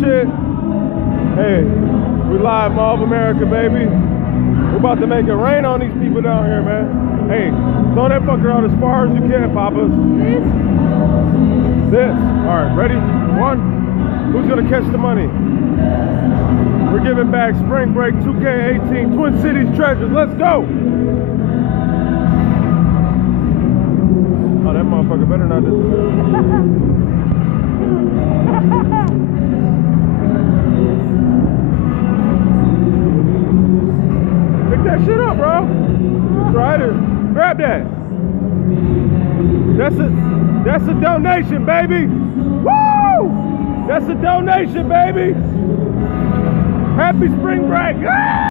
shit. Hey, we live Mall of America, baby. We're about to make it rain on these people down here, man. Hey, throw that fucker out as far as you can, Papas. This. All right, ready? One. Who's gonna catch the money? We're giving back Spring Break 2K18 Twin Cities Treasures. Let's go. Oh, that motherfucker better not disappear. Pick that shit up, bro. Right here. Grab that. That's a donation, baby. Woo! That's a donation, baby. Happy Spring Break. Ah!